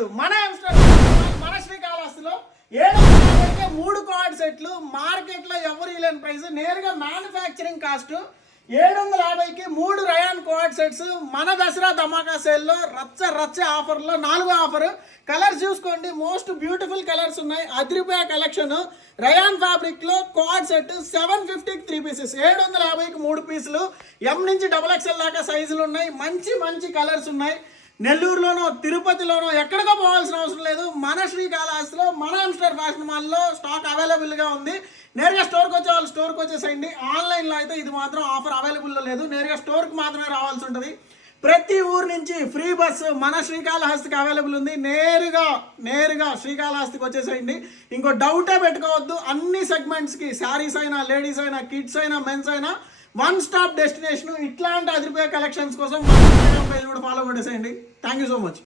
కాదు, మన శ్రీకాళహస్తిలో 750కే 3 కార్డ్ సెట్లు మార్కెట్లో ఎవరు ఇవ్వలేని ప్రైస్. నేరుగా మ్యానుఫ్యాక్చరింగ్ కాస్ట్ 750కి 3 రయాన్ కోఆర్డ్ సెట్స్ మన దసరా ధమాకా సేల్లో రచ్చ ఆఫర్లో 4వ ఆఫర్. కలర్స్ చూసుకోండి, మోస్ట్ బ్యూటిఫుల్ కలర్స్ ఉన్నాయి. అదిరిపోయే కలెక్షన్. రయాన్ ఫ్యాబ్రిక్ లో కోఆర్డ్ సెట్ 750కి 3 పీసెస్, 750కి 3 పీసులు. ఎం నుంచి XXL దాకా సైజులు ఉన్నాయి. మంచి కలర్స్ ఉన్నాయి. నెల్లూరులోనో తిరుపతిలోనో ఎక్కడికో పోవాల్సిన అవసరం లేదు. మన శ్రీకాళహస్తిలో మన ఎంస్టర్ ఫ్యాషన్ మాల్లో స్టాక్ అవైలబుల్గా ఉంది. నేరుగా స్టోర్కి వచ్చే వాళ్ళు స్టోర్కి వచ్చేసేయండి. ఆన్లైన్లో అయితే ఇది మాత్రం ఆఫర్ అవైలబుల్లో లేదు. నేరుగా స్టోర్కి మాత్రమే రావాల్సి ఉంటుంది. ప్రతి ఊరు నుంచి ఫ్రీ బస్సు మన శ్రీకాళహస్తికి అవైలబుల్ ఉంది. నేరుగా శ్రీకాళహస్తికి వచ్చేసేయండి. ఇంకో డౌటే పెట్టుకోవద్దు. అన్ని సెగ్మెంట్స్కి శారీస్ అయినా, లేడీస్ అయినా, కిడ్స్ అయినా, మెన్స్ అయినా వన్ స్టాప్ డెస్టినేషన్. ఇట్లాంటి అదిరిపోయే కలెక్షన్స్ కోసం మా ఇన్స్టాగ్రామ్ పేజ్ కూడా ఫాలో కొట్టేసేయండి. Thank you so much.